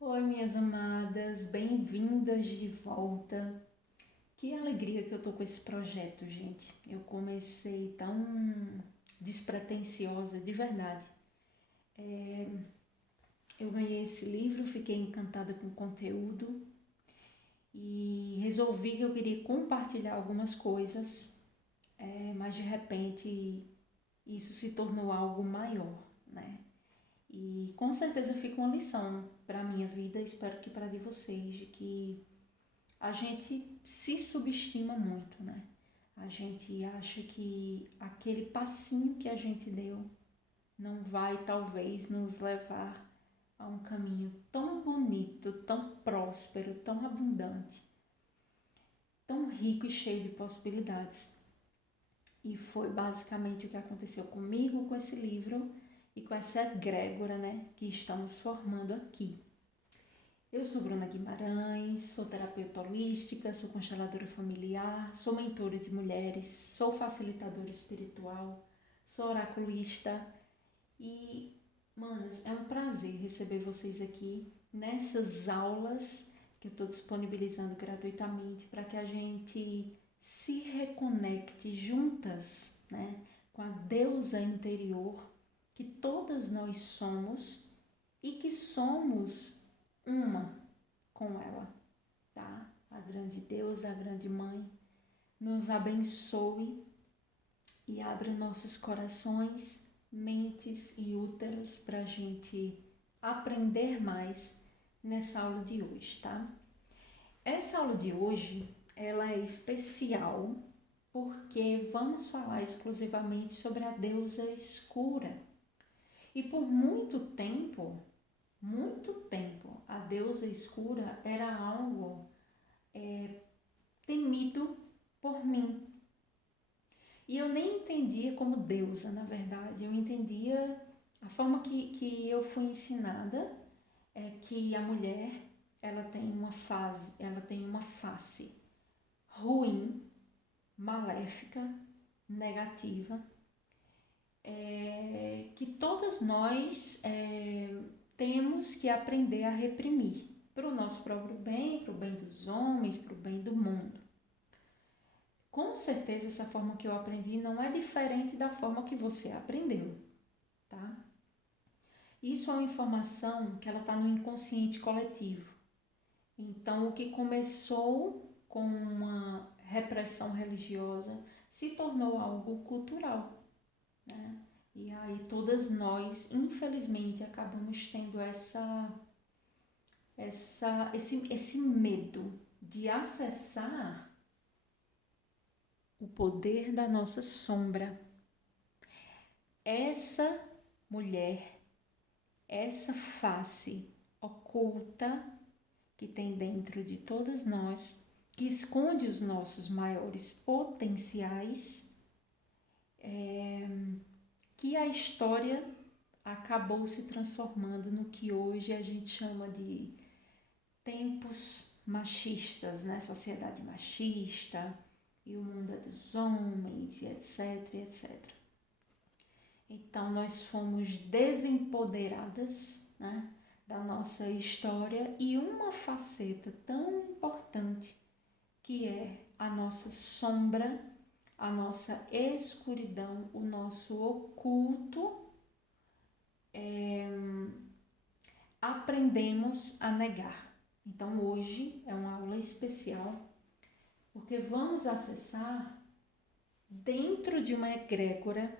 Oi, minhas amadas, bem-vindas de volta. Que alegria que eu tô com esse projeto, gente. Eu comecei tão despretensiosa, de verdade. Eu ganhei esse livro, fiquei encantada com o conteúdo e resolvi que eu queria compartilhar algumas coisas, mas de repente isso se tornou algo maior, né? E com certeza fica uma lição para a minha vida, espero que para a de vocês, de que a gente se subestima muito, né? A gente acha que aquele passinho que a gente deu não vai talvez nos levar a um caminho tão bonito, tão próspero, tão abundante, tão rico e cheio de possibilidades. E foi basicamente o que aconteceu comigo com esse livro e com essa egrégora, né, que estamos formando aqui. Eu sou Bruna Guimarães, sou terapeuta holística, sou consteladora familiar, sou mentora de mulheres, sou facilitadora espiritual, sou oraculista e, manas, é um prazer receber vocês aqui nessas aulas que eu estou disponibilizando gratuitamente para que a gente se reconecte juntas, né, com a deusa interior que todas nós somos e que somos uma com ela, tá? A grande deusa, a grande mãe, nos abençoe e abra nossos corações, mentes e úteros para a gente aprender mais nessa aula de hoje, tá? Essa aula de hoje, ela é especial porque vamos falar exclusivamente sobre a deusa escura. E por muito tempo, a deusa escura era algo temido por mim. E eu nem entendia como deusa, na verdade. Eu entendia a forma que eu fui ensinada é que a mulher ela tem uma face ruim, maléfica, negativa, que todas nós temos que aprender a reprimir para o nosso próprio bem, para o bem dos homens, para o bem do mundo. Com certeza essa forma que eu aprendi não é diferente da forma que você aprendeu, tá? Isso é uma informação que ela está no inconsciente coletivo. Então, o que começou com uma repressão religiosa se tornou algo cultural, né? E aí todas nós, infelizmente, acabamos tendo esse medo de acessar o poder da nossa sombra. Essa mulher, essa face oculta que tem dentro de todas nós, que esconde os nossos maiores potenciais, que a história acabou se transformando no que hoje a gente chama de tempos machistas, né? Sociedade machista e o mundo é dos homens, e etc, etc. Então nós fomos desempoderadas, né, da nossa história e uma faceta tão importante que é a nossa sombra, a nossa escuridão, o nosso oculto, aprendemos a negar. Então hoje é uma aula especial porque vamos acessar dentro de uma egrégora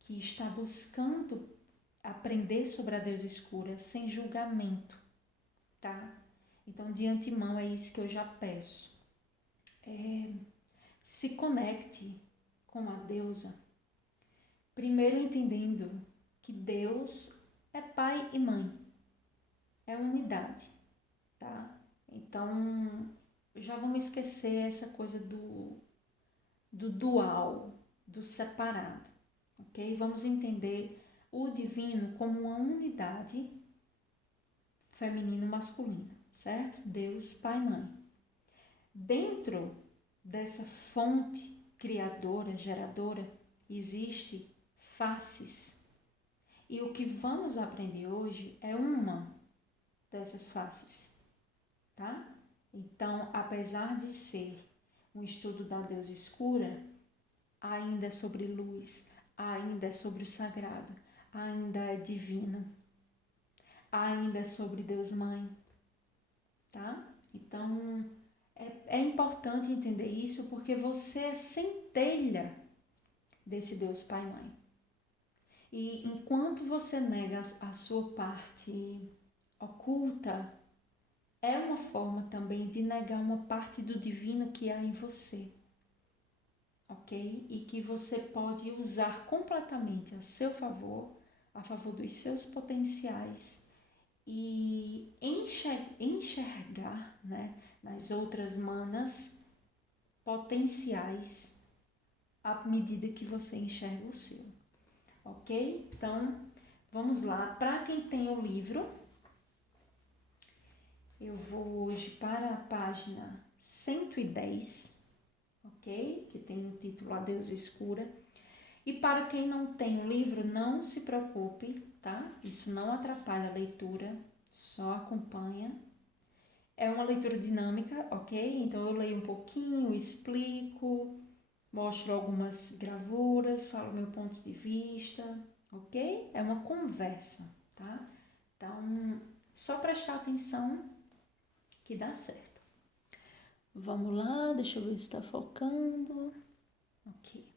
que está buscando aprender sobre a deusa escura sem julgamento, tá? Então, de antemão, é isso que eu já peço. Se conecte com a deusa, primeiro entendendo que Deus é pai e mãe, é unidade, tá? Então, já vamos esquecer essa coisa do dual, do separado, ok? Vamos entender o divino como uma unidade feminino-masculina, certo? Deus, pai e mãe. Dentro dessa fonte criadora, geradora, existe faces. E o que vamos aprender hoje é uma dessas faces, tá? Então, apesar de ser um estudo da deusa escura, ainda é sobre luz, ainda é sobre o sagrado, ainda é divino, ainda é sobre Deus Mãe, tá? Então, é importante entender isso porque você é centelha desse Deus Pai e Mãe. E enquanto você nega a sua parte oculta, é uma forma também de negar uma parte do divino que há em você, ok? E que você pode usar completamente a seu favor, a favor dos seus potenciais e enxergar, né, nas outras manas potenciais à medida que você enxerga o seu, ok? Então, vamos lá. Para quem tem o livro, eu vou hoje para a página 110, ok? Que tem o título A Deusa Escura. E para quem não tem o livro, não se preocupe, tá? Isso não atrapalha a leitura, só acompanha. É uma leitura dinâmica, ok? Então eu leio um pouquinho, explico, mostro algumas gravuras, falo meu ponto de vista, ok? É uma conversa, tá? Então, só prestar atenção que dá certo. Vamos lá, deixa eu ver se está focando. Ok.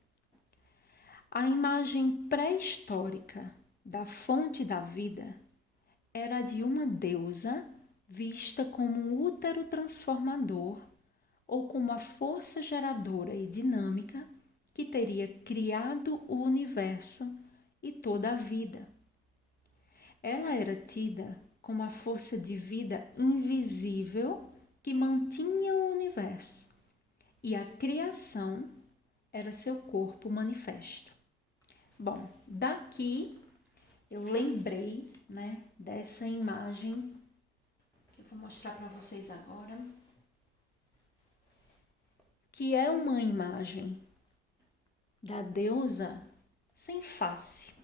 A imagem pré-histórica da fonte da vida era a de uma deusa vista como um útero transformador ou como a força geradora e dinâmica que teria criado o universo e toda a vida. Ela era tida como a força de vida invisível que mantinha o universo, e a criação era seu corpo manifesto. Bom, daqui eu lembrei, né, dessa imagem que eu vou mostrar para vocês agora, que é uma imagem da deusa sem face.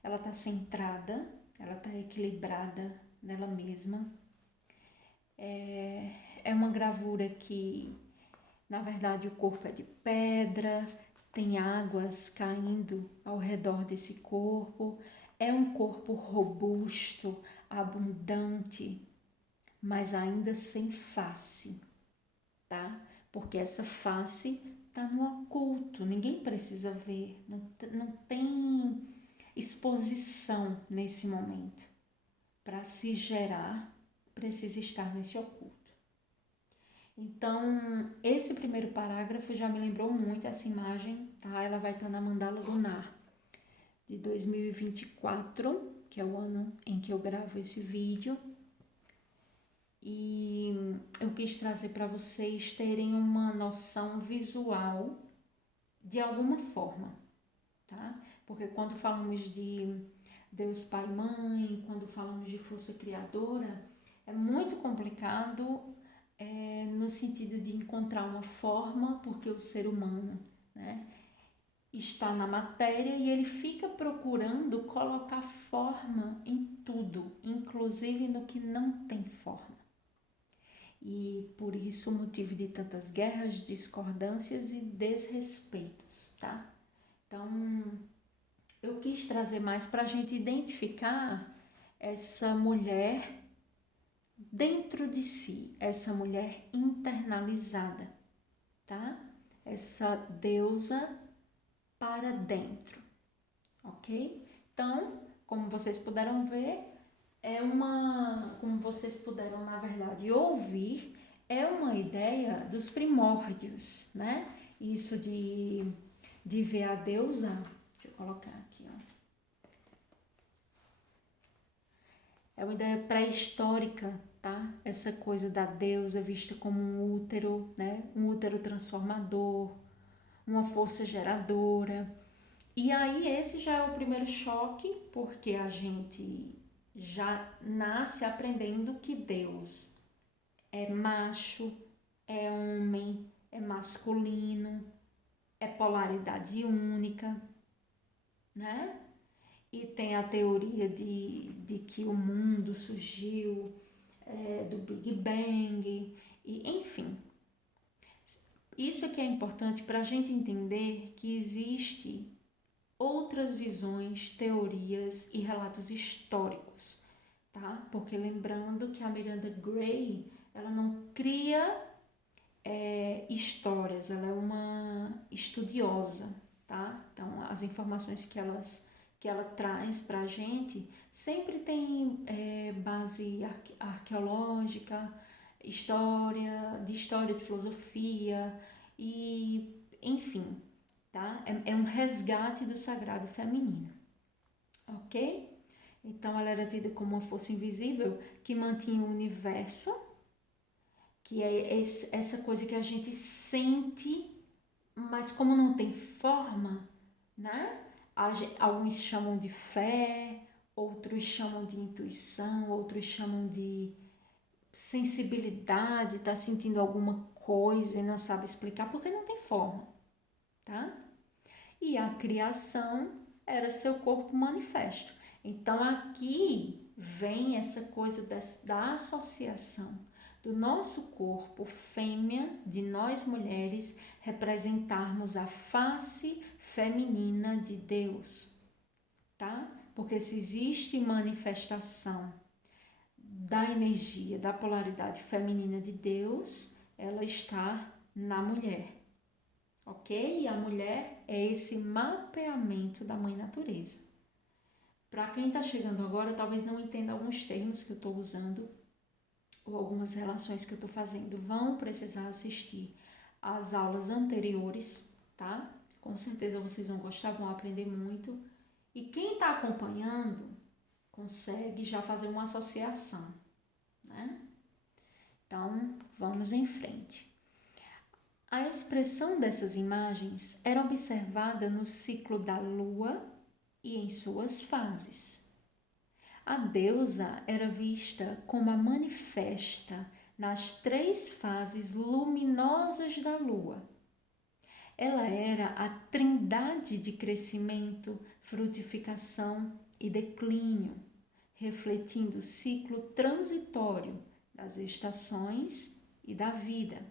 Ela está centrada, ela está equilibrada nela mesma. É uma gravura que, na verdade, o corpo é de pedra, tem águas caindo ao redor desse corpo. É um corpo robusto, abundante, mas ainda sem face, tá? Porque essa face está no oculto, ninguém precisa ver, não tem exposição nesse momento. Para se gerar, precisa estar nesse oculto. Então, esse primeiro parágrafo já me lembrou muito essa imagem, tá? Ela vai estar na Mandala Lunar de 2024, que é o ano em que eu gravo esse vídeo. E eu quis trazer para vocês terem uma noção visual de alguma forma, tá? Porque quando falamos de Deus Pai e Mãe, quando falamos de força criadora, é muito complicado no sentido de encontrar uma forma, porque o ser humano, né, está na matéria e ele fica procurando colocar forma em tudo, inclusive no que não tem forma. E por isso o motivo de tantas guerras, discordâncias e desrespeitos, tá? Então, eu quis trazer mais para a gente identificar essa mulher dentro de si, essa mulher internalizada, tá? Essa deusa para dentro, ok? Então, como vocês puderam ver, como vocês puderam, na verdade, ouvir, é uma ideia dos primórdios, né? Isso de ver a deusa, deixa eu colocar aqui, ó. É uma ideia pré-histórica, tá? Essa coisa da deusa vista como um útero, né? Um útero transformador, uma força geradora. E aí esse já é o primeiro choque, porque a gente já nasce aprendendo que Deus é macho, é homem, é masculino, é polaridade única, né? e tem a teoria de que o mundo surgiu do Big Bang, e enfim. Isso que é importante para a gente entender que existe outras visões, teorias e relatos históricos, tá? Porque lembrando que a Miranda Gray, ela não cria histórias, ela é uma estudiosa, tá? Então, as informações que ela traz para a gente sempre tem base arqueológica, história de filosofia e, enfim, tá? É um resgate do sagrado feminino, ok? Então, ela era tida como uma força invisível que mantinha o universo, que é essa coisa que a gente sente, mas como não tem forma, né? Alguns chamam de fé, outros chamam de intuição, outros chamam de sensibilidade, tá sentindo alguma coisa e não sabe explicar porque não tem forma, tá? E a criação era seu corpo manifesto. Então aqui vem essa coisa da associação do nosso corpo fêmea, de nós mulheres, representarmos a face feminina de Deus, tá? Porque se existe manifestação da energia, da polaridade feminina de Deus, ela está na mulher, ok? E a mulher é esse mapeamento da mãe natureza. Para quem está chegando agora, talvez não entenda alguns termos que eu estou usando ou algumas relações que eu estou fazendo, vão precisar assistir às aulas anteriores, tá? Com certeza vocês vão gostar, vão aprender muito. E quem está acompanhando consegue já fazer uma associação, né? Então, vamos em frente. A expressão dessas imagens era observada no ciclo da lua e em suas fases. A deusa era vista como a manifesta nas 3 fases luminosas da lua. Ela era a trindade de crescimento, frutificação e declínio, refletindo o ciclo transitório das estações e da vida.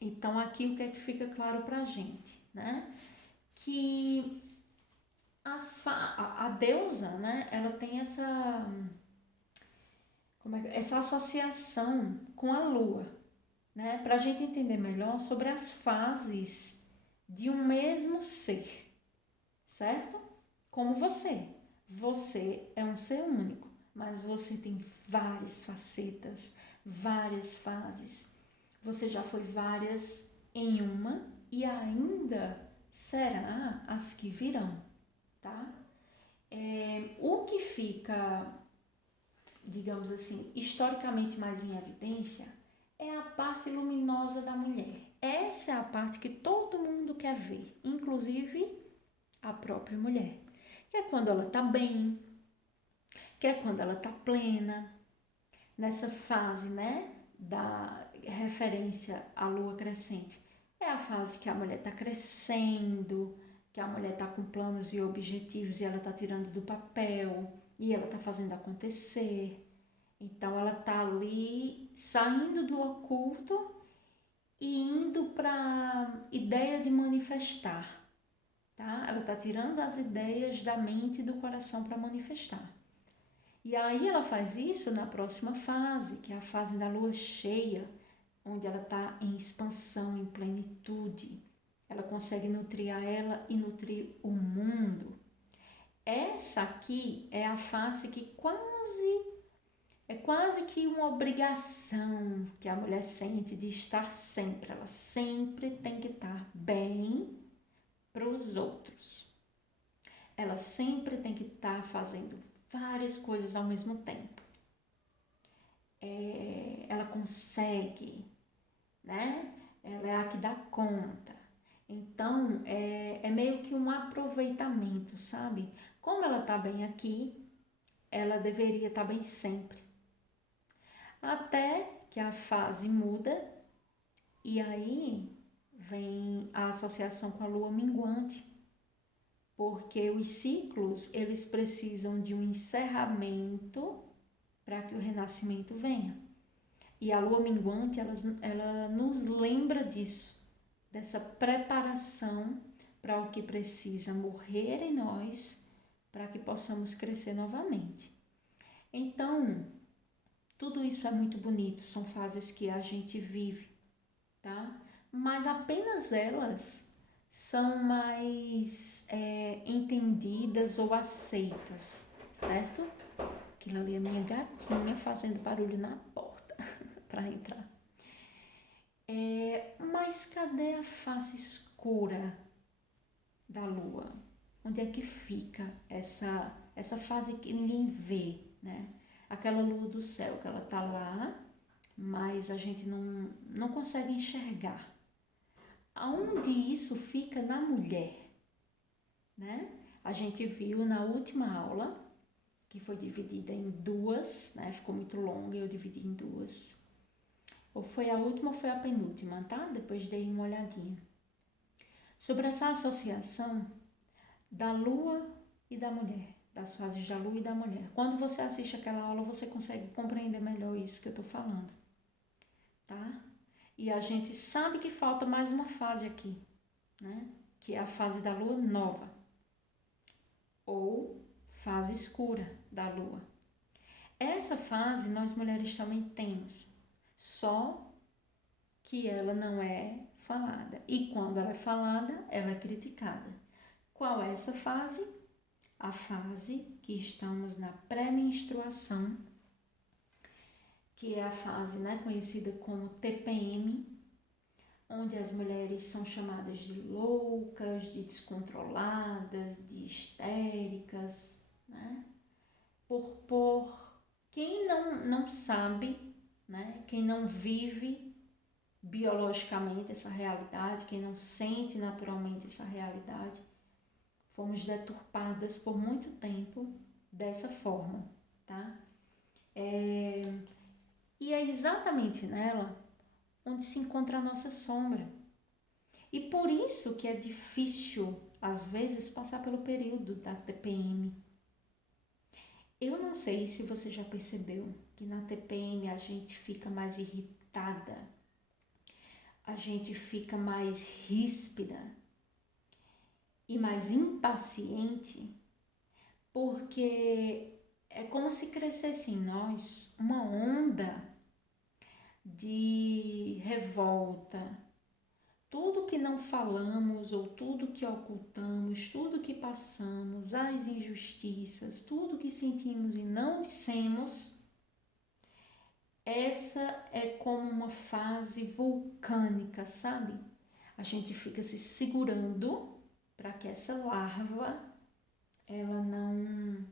Então, aqui o que é que fica claro para a gente, né? Que a deusa, né, ela tem essa associação com a lua, né, para a gente entender melhor sobre as fases de um mesmo ser, certo? Como você. Você é um ser único, mas você tem várias facetas, várias fases. Você já foi várias em uma e ainda será as que virão, tá? O que fica, digamos assim, historicamente mais em evidência é a parte luminosa da mulher. Essa é a parte que todo mundo quer ver, inclusive a própria mulher. Que é quando ela tá bem, que é quando ela tá plena, nessa fase, né, da referência à lua crescente. É a fase que a mulher está crescendo, que a mulher está com planos e objetivos e ela está tirando do papel e ela está fazendo acontecer. Então ela está ali saindo do oculto e indo para a ideia de manifestar, tá? Ela está tirando as ideias da mente e do coração para manifestar. E aí ela faz isso na próxima fase, que é a fase da lua cheia, onde ela está em expansão, em plenitude. Ela consegue nutrir a ela e nutrir o mundo. Essa aqui é a face que é quase que uma obrigação que a mulher sente de estar sempre. Ela sempre tem que estar bem para os outros. Ela sempre tem que estar fazendo várias coisas ao mesmo tempo. Ela consegue, né? Ela é a que dá conta. Então, é meio que um aproveitamento, sabe? Como ela tá bem aqui, ela deveria estar bem sempre. Até que a fase muda e aí vem a associação com a lua minguante, porque os ciclos, eles precisam de um encerramento para que o renascimento venha. E a lua minguante, ela nos lembra disso, dessa preparação para o que precisa morrer em nós, para que possamos crescer novamente. Então, tudo isso é muito bonito, são fases que a gente vive, tá? Mas apenas elas são mais entendidas ou aceitas, certo? Aquilo ali é minha gatinha fazendo barulho na porta para entrar. Mas cadê a face escura da lua? Onde é que fica essa fase que ninguém vê, né? Aquela lua do céu, que ela tá lá, mas a gente não consegue enxergar. Aonde isso fica na mulher, né? A gente viu na última aula, que foi dividida em duas, né? Ficou muito longa, eu dividi em duas. Ou foi a última ou foi a penúltima, tá? Depois dei uma olhadinha. Sobre essa associação da lua e da mulher, das fases da lua e da mulher. Quando você assiste aquela aula, você consegue compreender melhor isso que eu tô falando, tá? E a gente sabe que falta mais uma fase aqui, né? Que é a fase da lua nova, ou fase escura da lua. Essa fase nós mulheres também temos, só que ela não é falada. E quando ela é falada, ela é criticada. Qual é essa fase? A fase que estamos na pré-menstruação, que é a fase, né, conhecida como TPM, onde as mulheres são chamadas de loucas, de descontroladas, de histéricas, né? Por quem não sabe, né? Quem não vive biologicamente essa realidade, quem não sente naturalmente essa realidade, fomos deturpadas por muito tempo dessa forma, tá? E é exatamente nela onde se encontra a nossa sombra. E por isso que é difícil, às vezes, passar pelo período da TPM. Eu não sei se você já percebeu que na TPM a gente fica mais irritada, a gente fica mais ríspida e mais impaciente, porque é como se crescesse em nós uma onda de revolta. Tudo que não falamos ou tudo que ocultamos, tudo que passamos, as injustiças, tudo que sentimos e não dissemos, essa é como uma fase vulcânica, sabe? A gente fica se segurando para que essa larva ela não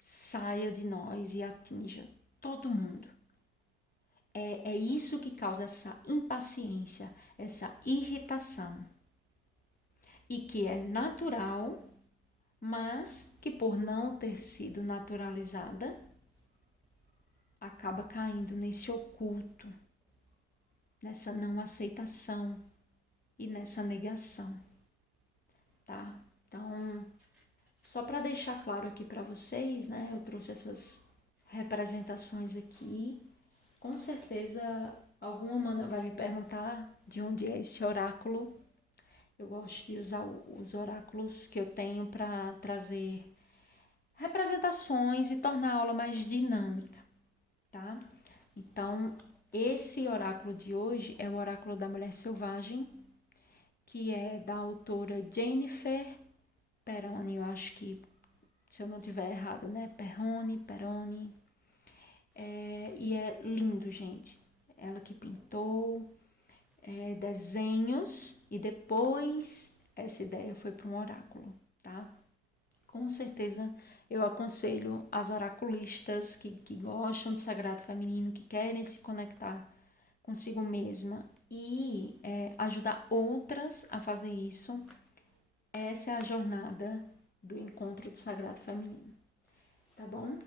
saia de nós e atinja todo mundo. É isso que causa essa impaciência, essa irritação. E que é natural, mas que por não ter sido naturalizada, acaba caindo nesse oculto, nessa não aceitação e nessa negação, tá? Então, só para deixar claro aqui para vocês, né, eu trouxe essas representações aqui. Com certeza, alguma mana vai me perguntar de onde é esse oráculo. Eu gosto de usar os oráculos que eu tenho para trazer representações e tornar a aula mais dinâmica, tá? Então, esse oráculo de hoje é o oráculo da mulher selvagem, que é da autora Jennifer Peroni, eu acho que, se eu não tiver errado, né? Peroni. E é lindo, gente. Ela que pintou desenhos e depois essa ideia foi para um oráculo, tá? Com certeza eu aconselho as oraculistas que gostam do sagrado feminino, que querem se conectar consigo mesma e ajudar outras a fazer isso. Essa é a jornada do encontro do sagrado feminino, tá bom?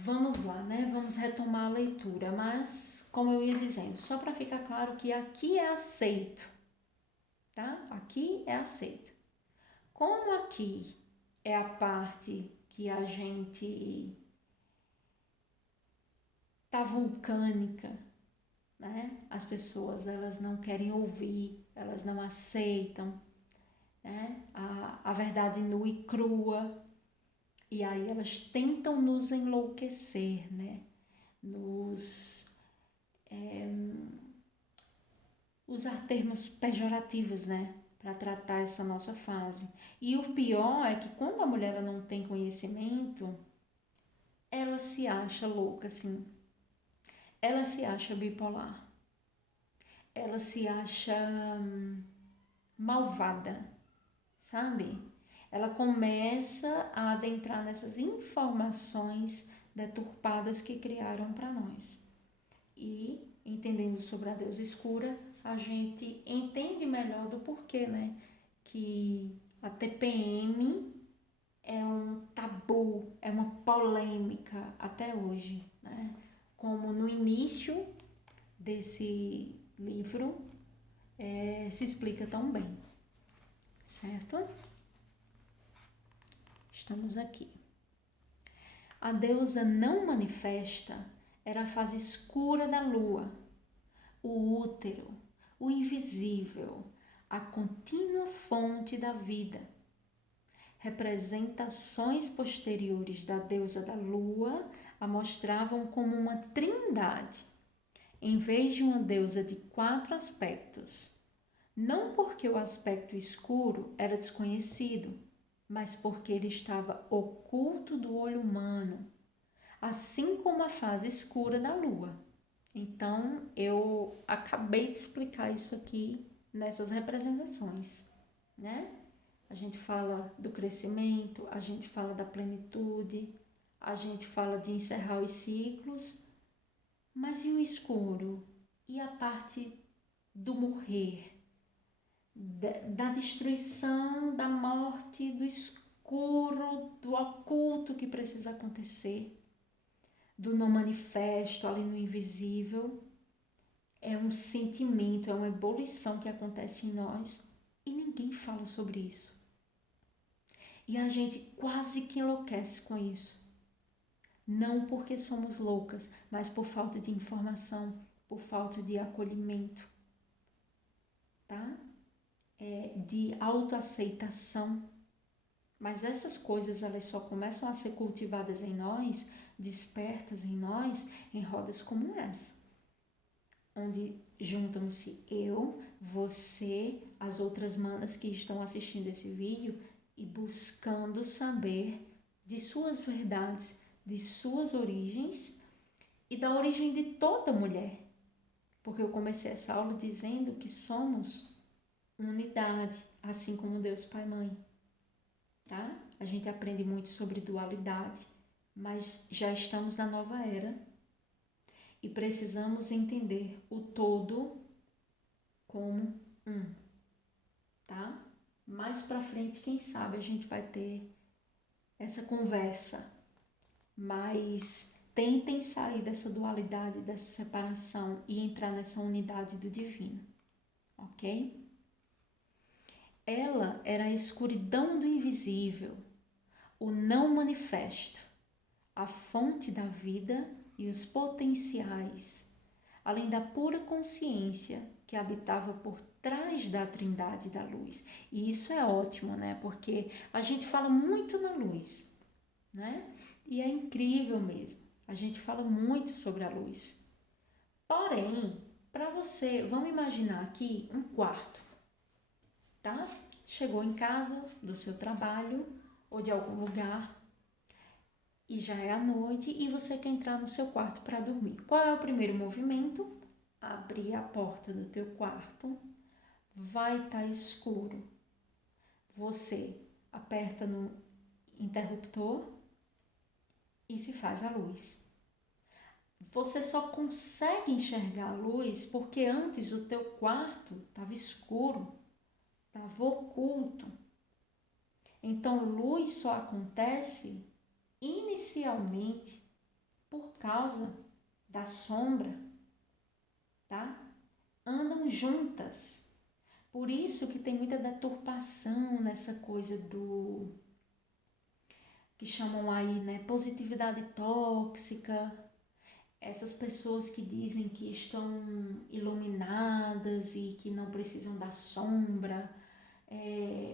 Vamos lá, né? Vamos retomar a leitura, mas como eu ia dizendo, só para ficar claro que aqui é aceito, tá? Aqui é aceito. Como aqui é a parte que a gente tá vulcânica, né? As pessoas, elas não querem ouvir, elas não aceitam, né? A verdade nua e crua. E aí elas tentam nos enlouquecer, né? Usar termos pejorativos, né? Para tratar essa nossa fase. E o pior é que quando a mulher ela não tem conhecimento, ela se acha louca, assim. Ela se acha bipolar. Ela se acha malvada, sabe? Ela começa a adentrar nessas informações deturpadas que criaram para nós. E, entendendo sobre a deusa escura, a gente entende melhor do porquê, né? Que a TPM é um tabu, é uma polêmica até hoje, né? Como no início desse livro se explica tão bem, certo? Estamos aqui. A deusa não manifesta era a fase escura da lua, o útero, o invisível, a contínua fonte da vida. Representações posteriores da deusa da lua a mostravam como uma trindade, em vez de uma deusa de 4 aspectos. Não porque o aspecto escuro era desconhecido, mas porque ele estava oculto do olho humano, assim como a fase escura da lua. Então, eu acabei de explicar isso aqui nessas representações, né? A gente fala do crescimento, a gente fala da plenitude, a gente fala de encerrar os ciclos, mas e o escuro? E a parte do morrer? Da destruição, da morte, do escuro, do oculto que precisa acontecer, do não manifesto, ali no invisível. É um sentimento, é uma ebulição que acontece em nós e ninguém fala sobre isso. E a gente quase que enlouquece com isso. Não porque somos loucas, mas por falta de informação, por falta de acolhimento, tá? De autoaceitação. Mas essas coisas, elas só começam a ser cultivadas em nós, despertas em nós, em rodas como essa, onde juntam-se eu, você, as outras manas que estão assistindo esse vídeo e buscando saber de suas verdades, de suas origens e da origem de toda mulher. Porque eu comecei essa aula dizendo que somos unidade, assim como Deus Pai e Mãe, tá? A gente aprende muito sobre dualidade, mas já estamos na nova era e precisamos entender o todo como um, tá? Mais pra frente, quem sabe a gente vai ter essa conversa, mas tentem sair dessa dualidade, dessa separação e entrar nessa unidade do divino, ok? Ela era a escuridão do invisível, o não manifesto, a fonte da vida e os potenciais, além da pura consciência que habitava por trás da trindade da luz. E isso é ótimo, né? Porque a gente fala muito na luz, né? E é incrível mesmo. A gente fala muito sobre a luz. Porém, para você, vamos imaginar aqui um quarto, tá? Chegou em casa do seu trabalho ou de algum lugar e já é a noite e você quer entrar no seu quarto para dormir. Qual é o primeiro movimento? Abrir a porta do teu quarto, vai estar escuro. Você aperta no interruptor e se faz a luz. Você só consegue enxergar a luz porque antes o teu quarto estava escuro, estava oculto. Então, luz só acontece inicialmente por causa da sombra, tá? Andam juntas. Por isso que tem muita deturpação nessa coisa do que chamam aí, né, positividade tóxica. Essas pessoas que dizem que estão iluminadas e que não precisam da sombra,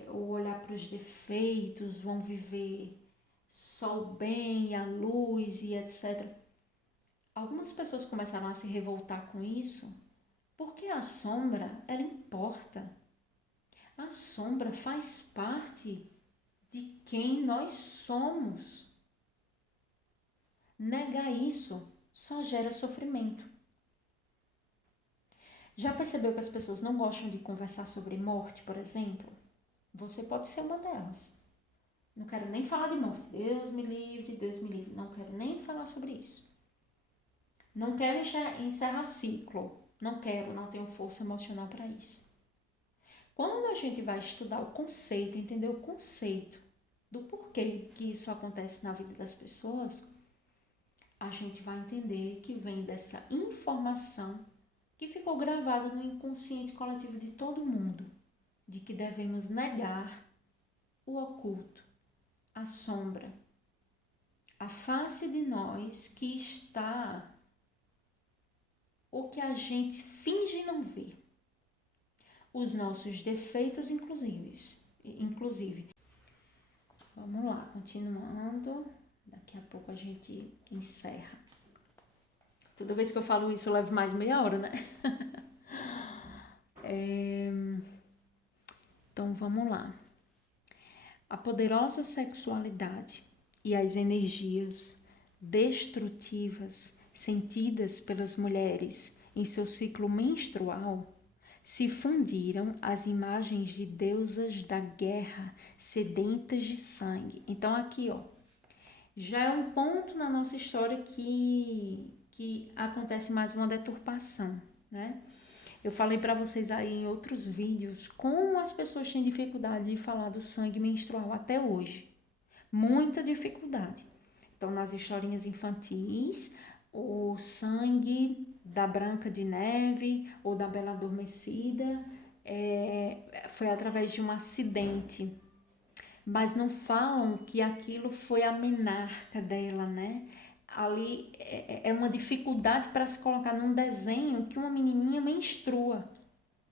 ou olhar para os defeitos, vão viver só o bem, a luz e etc. Algumas pessoas começaram a se revoltar com isso porque a sombra, ela importa. A sombra faz parte de quem nós somos. Negar isso só gera sofrimento. Já percebeu que as pessoas não gostam de conversar sobre morte, por exemplo? Você pode ser uma delas. Não quero nem falar de morte. Deus me livre, Deus me livre. Não quero nem falar sobre isso. Não quero encerrar ciclo. Não quero, não tenho força emocional para isso. Quando a gente vai estudar o conceito, entender o conceito do porquê que isso acontece na vida das pessoas, a gente vai entender que vem dessa informação que ficou gravada no inconsciente coletivo de todo mundo, de que devemos negar o oculto, a sombra, a face de nós que está o que a gente finge não ver, os nossos defeitos inclusive. Vamos lá, continuando, daqui a pouco a gente encerra. Toda vez que eu falo isso eu levo mais meia hora, né? Então vamos lá. A poderosa sexualidade e as energias destrutivas sentidas pelas mulheres em seu ciclo menstrual se fundiram às imagens de deusas da guerra sedentas de sangue. Então aqui, ó, já é um ponto na nossa história que acontece mais uma deturpação, né? Eu falei para vocês aí em outros vídeos como as pessoas têm dificuldade de falar do sangue menstrual até hoje. Muita dificuldade. Então, nas historinhas infantis, o sangue da Branca de Neve ou da Bela Adormecida foi através de um acidente. Mas não falam que aquilo foi a menarca dela, né? Ali é uma dificuldade para se colocar num desenho que uma menininha menstrua,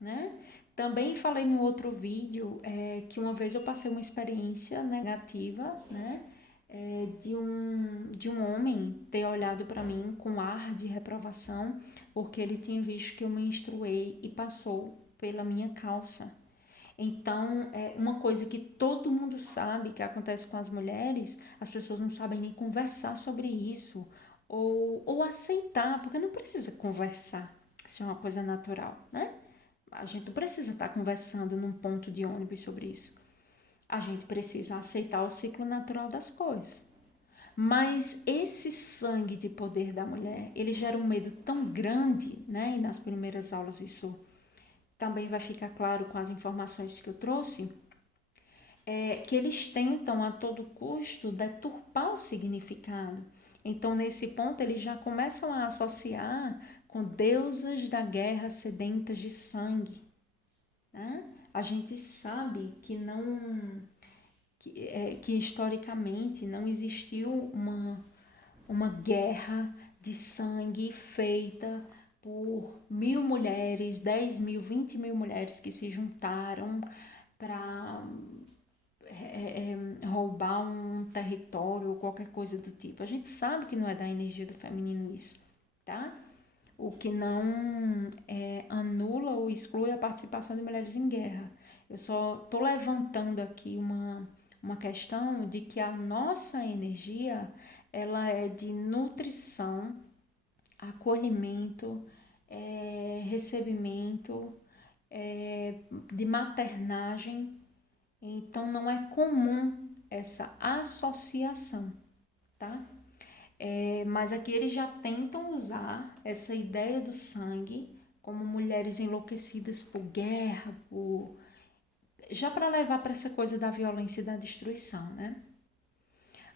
né? Também falei no outro vídeo que uma vez eu passei uma experiência negativa, né? De um homem ter olhado para mim com ar de reprovação porque ele tinha visto que eu menstruei e passou pela minha calça. Então, uma coisa que todo mundo sabe que acontece com as mulheres, as pessoas não sabem nem conversar sobre isso ou aceitar, porque não precisa conversar, isso é uma coisa natural, né? A gente não precisa estar conversando num ponto de ônibus sobre isso. A gente precisa aceitar o ciclo natural das coisas. Mas esse sangue de poder da mulher, ele gera um medo tão grande, né? E nas primeiras aulas isso também vai ficar claro com as informações que eu trouxe, que eles tentam a todo custo deturpar o significado. Então, nesse ponto, eles já começam a associar com deusas da guerra sedentas de sangue, né? A gente sabe que que historicamente não existiu uma guerra de sangue feita por 1.000 mulheres, 10.000, 20.000 mulheres que se juntaram para roubar um território ou qualquer coisa do tipo. A gente sabe que não é da energia do feminino isso, tá? O que não anula ou exclui a participação de mulheres em guerra. Eu só estou levantando aqui uma questão de que a nossa energia ela é de nutrição, acolhimento, recebimento, de maternagem. Então não é comum essa associação, tá? Mas aqui eles já tentam usar essa ideia do sangue como mulheres enlouquecidas por guerra, já para levar para essa coisa da violência e da destruição, né?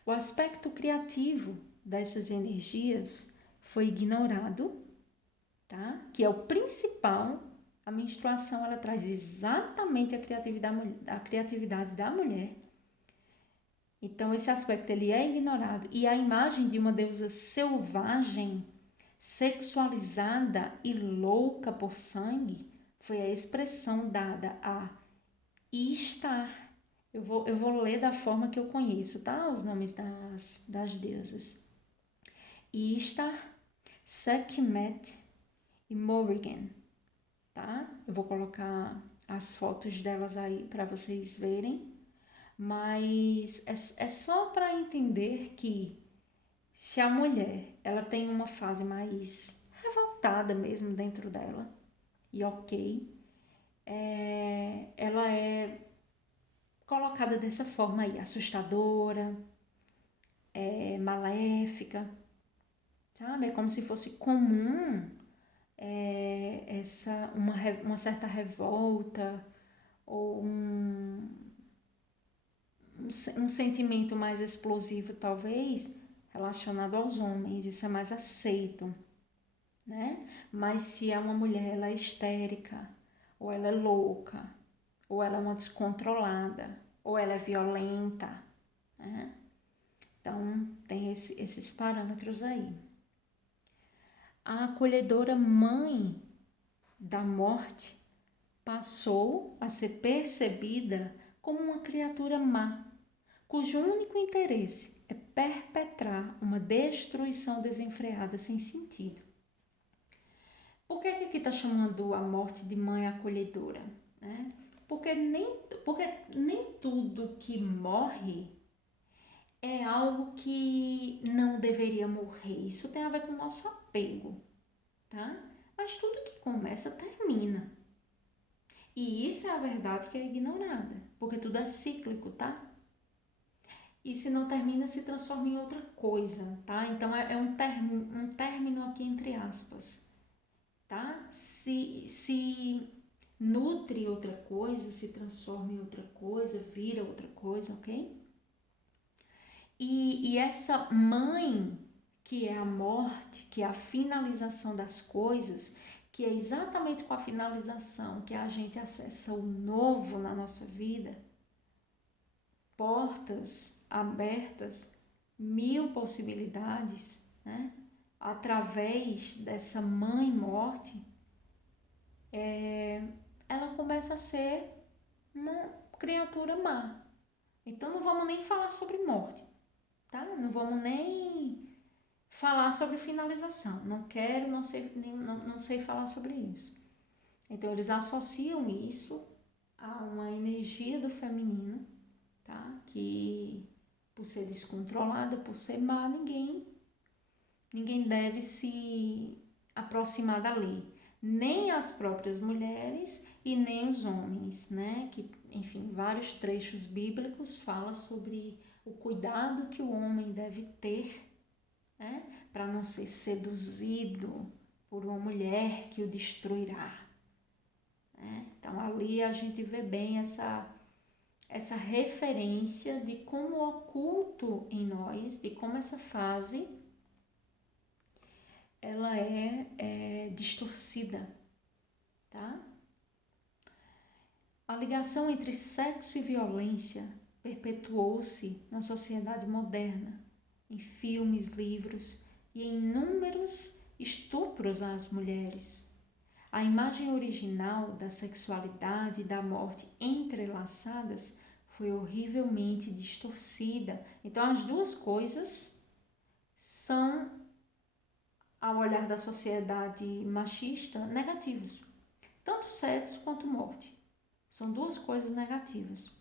O aspecto criativo dessas energias foi ignorado, tá? Que é o principal a menstruação ela traz exatamente a criatividade da mulher. Então esse aspecto ele é ignorado e a imagem de uma deusa selvagem, sexualizada e louca por sangue foi a expressão dada a Ishtar. Eu vou ler da forma que eu conheço, tá? Os nomes das deusas. Ishtar, Sekhmet e Morrigan, tá? Eu vou colocar as fotos delas aí para vocês verem, mas é só para entender que se a mulher ela tem uma fase mais revoltada mesmo dentro dela, e ok, ela é colocada dessa forma aí, assustadora, maléfica, sabe? É como se fosse comum uma certa revolta ou um sentimento mais explosivo, talvez, relacionado aos homens. Isso é mais aceito, né? Mas se é uma mulher, ela é histérica, ou ela é louca, ou ela é uma descontrolada, ou ela é violenta, né? Então, tem esses parâmetros aí. A acolhedora mãe da morte passou a ser percebida como uma criatura má, cujo único interesse é perpetrar uma destruição desenfreada sem sentido. Por que aqui está chamando a morte de mãe acolhedora? Né? Porque nem tudo que morre é algo que não deveria morrer. Isso tem a ver com o nosso apego, tá? Mas tudo que começa termina. E isso é a verdade que é ignorada, porque tudo é cíclico, tá? E se não termina, se transforma em outra coisa, tá? Então é um término aqui entre aspas, tá? Se nutre outra coisa, se transforma em outra coisa, vira outra coisa, ok? E essa mãe, que é a morte, que é a finalização das coisas, que é exatamente com a finalização que a gente acessa o novo na nossa vida, portas abertas, 1000 possibilidades, né? Através dessa mãe morte, ela começa a ser uma criatura má. Então não vamos nem falar sobre morte, tá? Não vamos nem falar sobre finalização. Não quero, não sei falar sobre isso. Então eles associam isso a uma energia do feminino, tá? Que por ser descontrolada, por ser má, ninguém deve se aproximar da lei. Nem as próprias mulheres e nem os homens, né? Que, enfim, vários trechos bíblicos falam sobre o cuidado que o homem deve ter, né? Para não ser seduzido por uma mulher que o destruirá. Né? Então ali a gente vê bem essa referência de como o oculto em nós, de como essa fase ela é distorcida, tá? A ligação entre sexo e violência perpetuou-se na sociedade moderna, em filmes, livros e em inúmeros estupros às mulheres. A imagem original da sexualidade e da morte entrelaçadas foi horrivelmente distorcida. Então, as duas coisas são, ao olhar da sociedade machista, negativas. Tanto sexo quanto morte. São duas coisas negativas.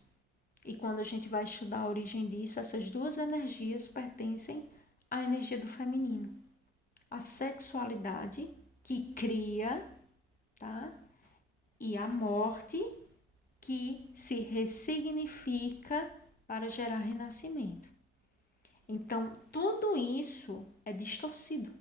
E quando a gente vai estudar a origem disso, essas duas energias pertencem à energia do feminino. A sexualidade, que cria, tá? E a morte, que se ressignifica para gerar renascimento. Então, tudo isso é distorcido.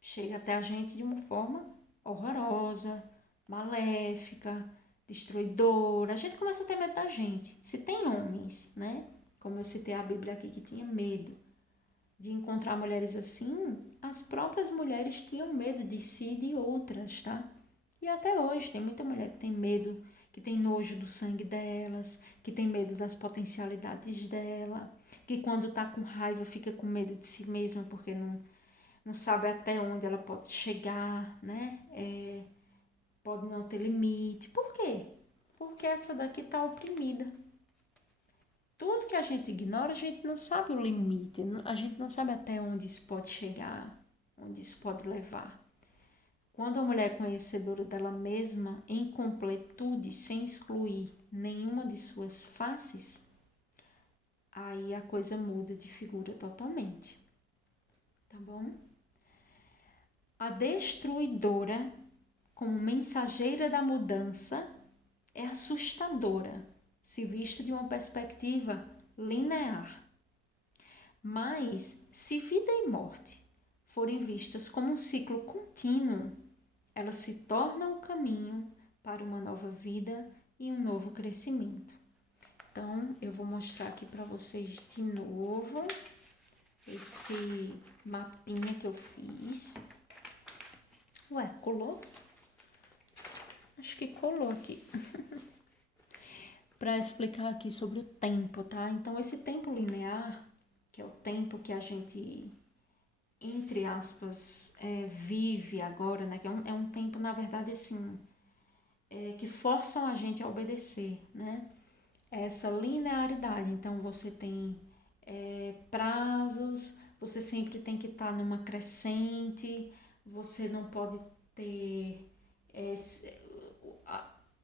Chega até a gente de uma forma horrorosa, maléfica, destruidora. A gente começa a ter medo da gente. Se tem homens, né? Como eu citei a Bíblia aqui, que tinha medo de encontrar mulheres assim, as próprias mulheres tinham medo de si e de outras, tá? E até hoje tem muita mulher que tem medo, que tem nojo do sangue delas, que tem medo das potencialidades dela, que quando tá com raiva fica com medo de si mesma porque não sabe até onde ela pode chegar, né? Pode não ter limite. Por quê? Porque essa daqui tá oprimida. Tudo que a gente ignora, a gente não sabe o limite, a gente não sabe até onde isso pode chegar, onde isso pode levar. Quando a mulher é conhecedora dela mesma, em completude, sem excluir nenhuma de suas faces, aí a coisa muda de figura totalmente, tá bom? A destruidora, como mensageira da mudança, é assustadora, se vista de uma perspectiva linear. Mas, se vida e morte forem vistas como um ciclo contínuo, ela se torna o caminho para uma nova vida e um novo crescimento. Então, eu vou mostrar aqui para vocês de novo esse mapinha que eu fiz. Ué, colou? Acho que colou aqui. Para explicar aqui sobre o tempo, tá? Então, esse tempo linear, que é o tempo que a gente, entre aspas, vive agora, né? Que é um tempo, na verdade, assim, que forçam a gente a obedecer, né? Essa linearidade. Então, você tem prazos, você sempre tem que estar numa crescente, você não pode ter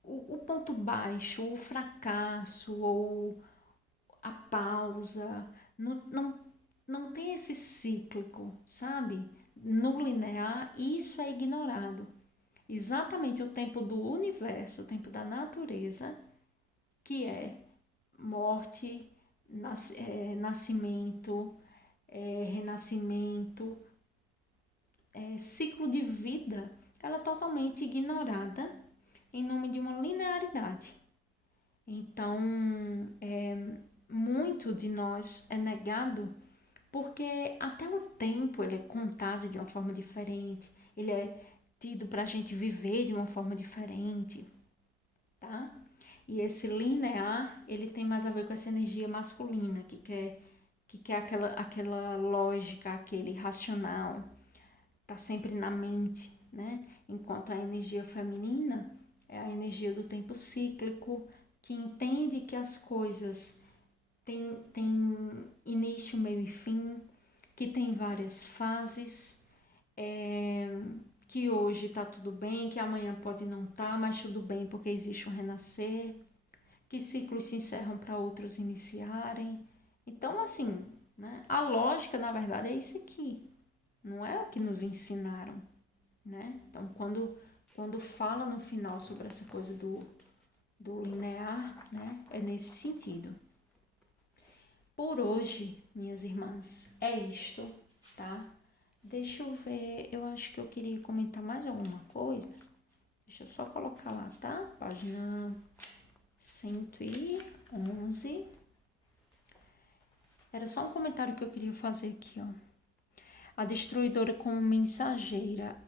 o ponto baixo, o fracasso ou a pausa. Não tem esse cíclico, sabe? No linear, isso é ignorado. Exatamente o tempo do universo, o tempo da natureza, que é morte, nascimento, renascimento, ciclo de vida, ela é totalmente ignorada em nome de uma linearidade. Então, muito de nós é negado porque até o tempo ele é contado de uma forma diferente, ele é tido para a gente viver de uma forma diferente, tá? E esse linear, ele tem mais a ver com essa energia masculina, que quer aquela lógica, aquele racional, tá sempre na mente, né? Enquanto a energia feminina é a energia do tempo cíclico, que entende que as coisas têm início, meio e fim, que tem várias fases, que hoje está tudo bem, que amanhã pode não estar, mas tudo bem porque existe um renascer, que ciclos se encerram para outros iniciarem. Então, assim, né, a lógica, na verdade, é isso aqui, não é o que nos ensinaram, né? Então, quando fala no final sobre essa coisa do linear, né, é nesse sentido. Por hoje, minhas irmãs, é isto, tá? Deixa eu ver, eu acho que eu queria comentar mais alguma coisa. Deixa eu só colocar lá, tá? Página 111. Era só um comentário que eu queria fazer aqui, ó. A destruidora como mensageira.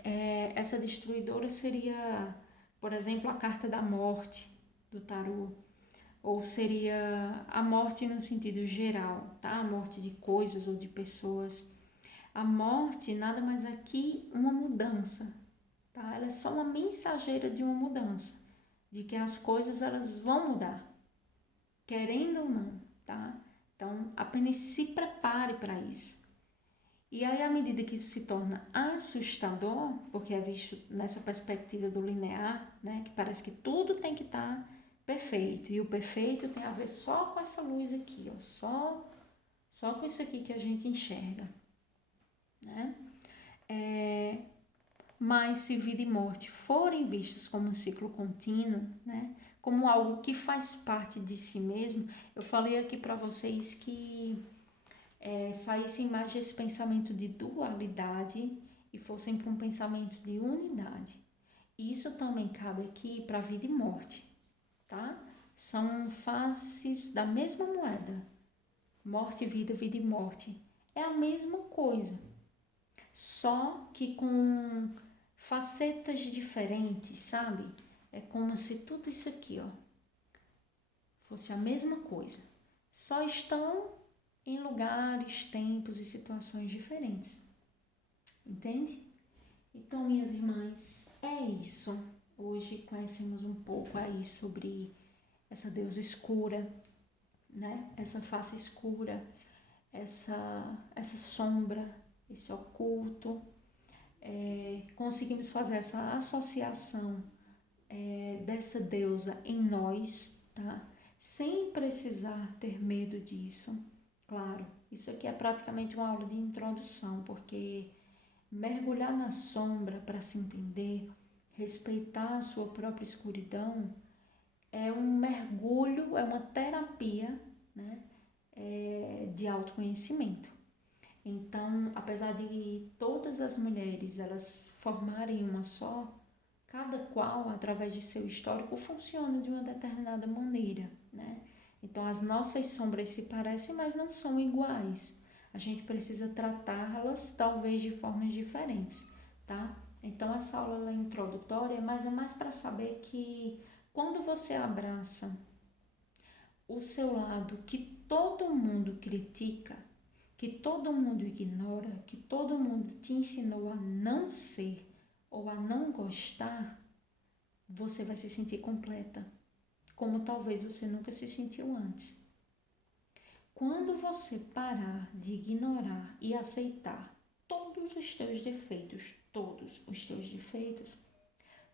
Essa destruidora seria, por exemplo, a carta da morte do tarô. Ou seria a morte no sentido geral, tá? A morte de coisas ou de pessoas. A morte nada mais é que uma mudança, tá? Ela é só uma mensageira de uma mudança, de que as coisas elas vão mudar, querendo ou não, tá? Então, apenas se prepare para isso. E aí, à medida que isso se torna assustador, porque é visto nessa perspectiva do linear, né? Que parece que tudo tem que estar perfeito, e o perfeito tem a ver só com essa luz aqui, ó, só com isso aqui que a gente enxerga, né? Mas se vida e morte forem vistas como um ciclo contínuo, né? Como algo que faz parte de si mesmo, eu falei aqui para vocês que saíssem mais desse pensamento de dualidade e fossem para um pensamento de unidade. Isso também cabe aqui para vida e morte, tá? São faces da mesma moeda. Morte, vida, vida e morte. É a mesma coisa, só que com facetas diferentes, sabe? É como se tudo isso aqui, ó, fosse a mesma coisa. Só estão em lugares, tempos e situações diferentes. Entende? Então, minhas irmãs, é isso. Hoje conhecemos um pouco aí sobre essa deusa escura, né? Essa face escura, essa sombra, esse oculto. Conseguimos fazer essa associação dessa deusa em nós, tá? Sem precisar ter medo disso. Claro, isso aqui é praticamente uma aula de introdução, porque mergulhar na sombra para se entender, respeitar a sua própria escuridão, é um mergulho, é uma terapia, né? De autoconhecimento. Então, apesar de todas as mulheres elas formarem uma só, cada qual, através de seu histórico, funciona de uma determinada maneira, né? Então, as nossas sombras se parecem, mas não são iguais. A gente precisa tratá-las, talvez, de formas diferentes, tá? Então, essa aula é introdutória, mas é mais para saber que quando você abraça o seu lado que todo mundo critica, que todo mundo ignora, que todo mundo te ensinou a não ser ou a não gostar, você vai se sentir completa, como talvez você nunca se sentiu antes. Quando você parar de ignorar e aceitar todos os teus defeitos,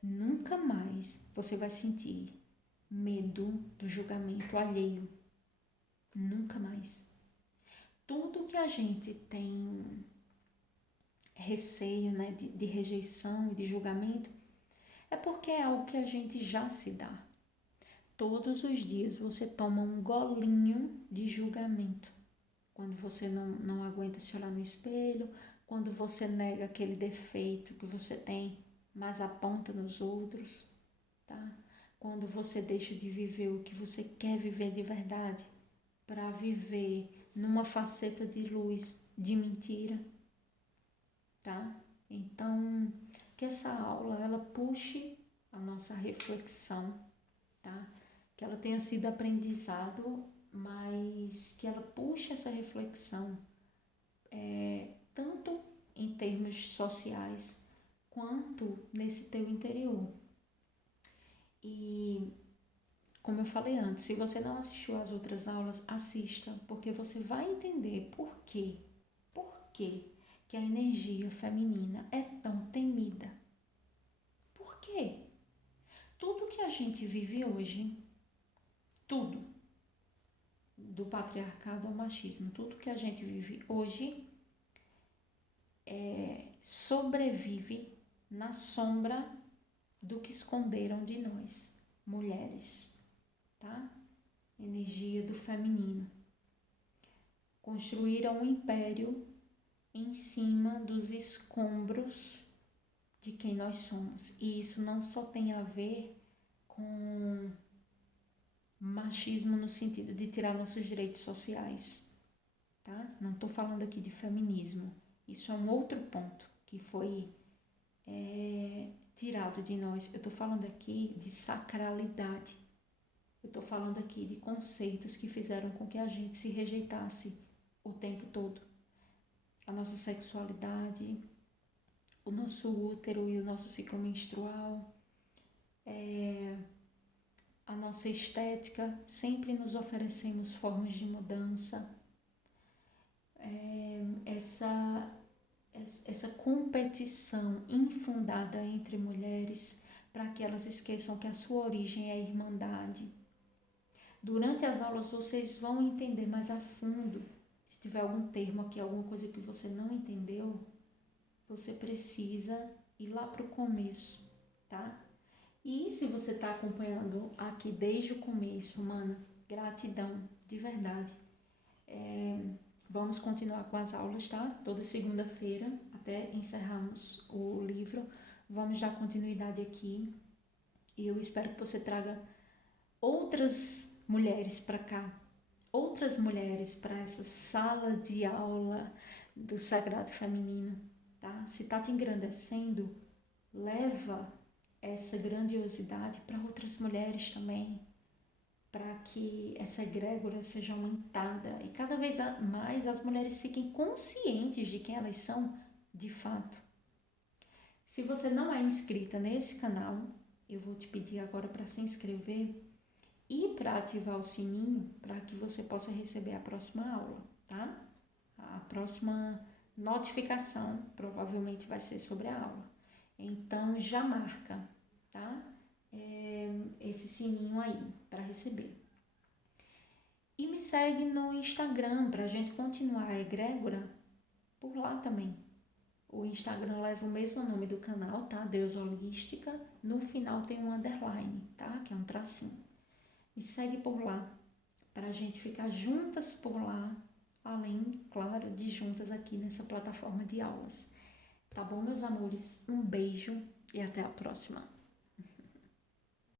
nunca mais você vai sentir medo do julgamento alheio. Nunca mais. Tudo que a gente tem receio, né, de rejeição e de julgamento, é porque é algo que a gente já se dá. Todos os dias você toma um golinho de julgamento. Quando você não aguenta se olhar no espelho, quando você nega aquele defeito que você tem, mas aponta nos outros, tá? Quando você deixa de viver o que você quer viver de verdade, para viver numa faceta de luz, de mentira, tá? Então, que essa aula ela puxe a nossa reflexão, tá? Que ela tenha sido aprendizado, mas que ela puxe essa reflexão tanto em termos sociais quanto nesse teu interior. E como eu falei antes, se você não assistiu às outras aulas, assista, porque você vai entender por quê que a energia feminina é tão temida. Por quê? Tudo que a gente vive hoje, tudo, do patriarcado ao machismo, tudo que a gente vive hoje sobrevive na sombra do que esconderam de nós, mulheres, tá? Energia do feminino. Construíram um império em cima dos escombros de quem nós somos. E isso não só tem a ver com machismo no sentido de tirar nossos direitos sociais, tá? Não estou falando aqui de feminismo. Isso é um outro ponto que foi tirado de nós. Eu estou falando aqui de sacralidade. Eu estou falando aqui de conceitos que fizeram com que a gente se rejeitasse o tempo todo. A nossa sexualidade, o nosso útero e o nosso ciclo menstrual, a nossa estética, sempre nos oferecemos formas de mudança. Essa competição infundada entre mulheres para que elas esqueçam que a sua origem é a irmandade. Durante as aulas vocês vão entender mais a fundo. Se tiver algum termo aqui, alguma coisa que você não entendeu, você precisa ir lá para o começo, tá? E se você está acompanhando aqui desde o começo, mana, gratidão, de verdade. Vamos continuar com as aulas, tá? Toda segunda-feira, até encerrarmos o livro. Vamos dar continuidade aqui. E eu espero que você traga outras mulheres para cá, outras mulheres para essa sala de aula do Sagrado Feminino, tá? Se tá te engrandecendo, leva essa grandiosidade para outras mulheres também, para que essa egrégora seja aumentada e cada vez mais as mulheres fiquem conscientes de quem elas são de fato. Se você não é inscrita nesse canal, eu vou te pedir agora para se inscrever e para ativar o sininho para que você possa receber a próxima aula, tá? A próxima notificação provavelmente vai ser sobre a aula. Então já marca, tá? Esse sininho aí para receber. E me segue no Instagram para a gente continuar a egrégora por lá também. O Instagram leva o mesmo nome do canal, tá? Deus Holística. No final tem um underline, tá? Que é um tracinho. Me segue por lá para a gente ficar juntas por lá, além, claro, de juntas aqui nessa plataforma de aulas. Tá bom, meus amores? Um beijo e até a próxima.